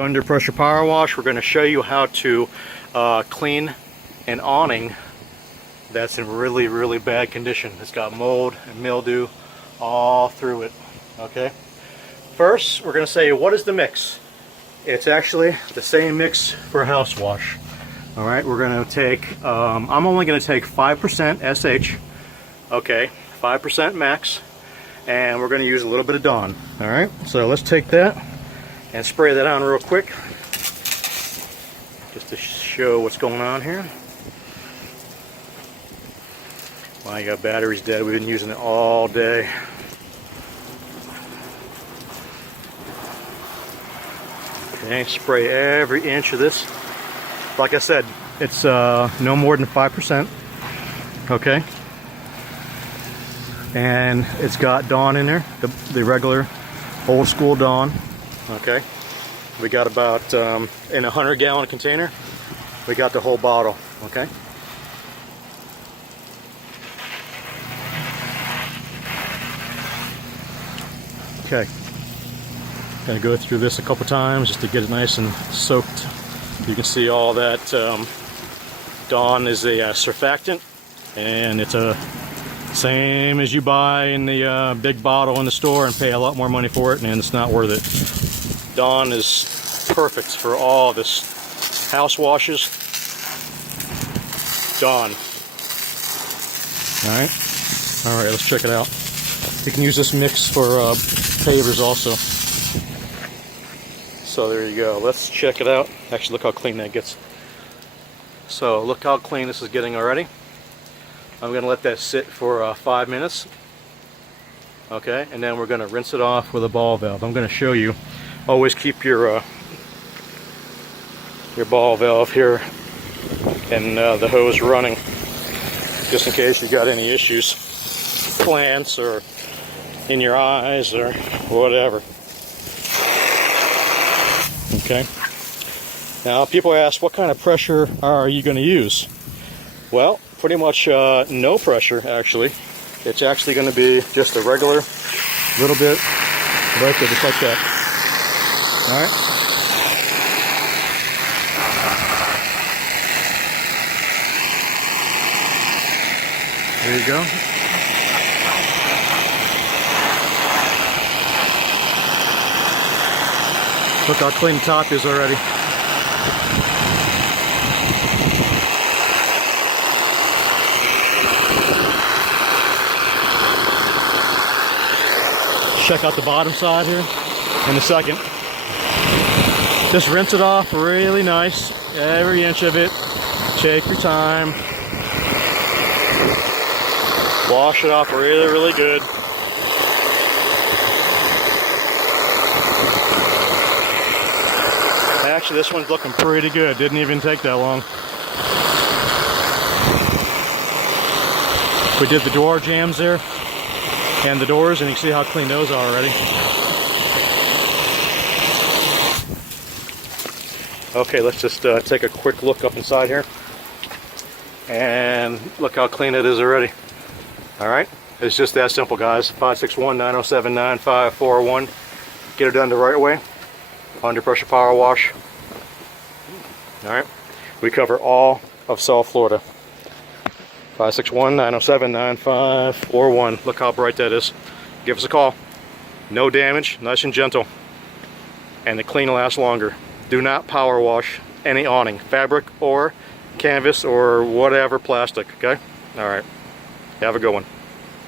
Under pressure power wash, we're going to show you how to clean an awning that's in really bad condition. It's got mold and mildew all through it. Okay, first we're going to say, what is the mix? It's actually the same mix for a house wash. All right, we're going to take I'm only going to take 5% SH, okay, 5% max, and we're going to use a little bit of Dawn. All right, so let's take that and spray that on real quick, just to show what's going on here. My battery's dead. We've been using it all day. Okay, spray every inch of this. Like I said, it's no more than 5%. Okay, and it's got Dawn in there, the regular old school Dawn. Okay, we got about in a 100-gallon container, we got the whole bottle. Okay, gonna go through this a couple times just to get it nice and soaked. You can see all that Dawn is a surfactant, and it's a same as you buy in the big bottle in the store and pay a lot more money for it, and it's not worth it. Dawn is perfect for all this house washes. Dawn. All right, let's check it out. You can use this mix for pavers also. So there you go. Let's check it out. Actually, look how clean that gets. So look how clean this is getting already. I'm going to let that sit for 5 minutes. Okay, and then we're going to rinse it off with a ball valve. I'm going to show you. Always keep your ball valve here and the hose running, just in case you got any issues, plants or in your eyes or whatever. Okay. Now people ask, what kind of pressure are you going to use? Well, pretty much no pressure actually. It's actually going to be just a regular little bit right there, just like that. All right. There you go. Look how clean the top is already. Check out the bottom side here in a second. Just rinse it off really nice, every inch of it. Take your time. Wash it off really good. Actually, this one's looking pretty good. Didn't even take that long. We did the door jambs there and the doors, and you can see how clean those are already. Okay, let's just take a quick look up inside here, and look how clean it is already. All right, it's just that simple, guys. 561-907-9541. Get it done the right way. Under pressure power wash. All right, we cover all of South Florida. 561-907-9541. Look how bright that is. Give us a call. No damage, nice and gentle, and the clean lasts longer. Do not power wash any awning, fabric or canvas or whatever plastic. Okay, all right, have a good one.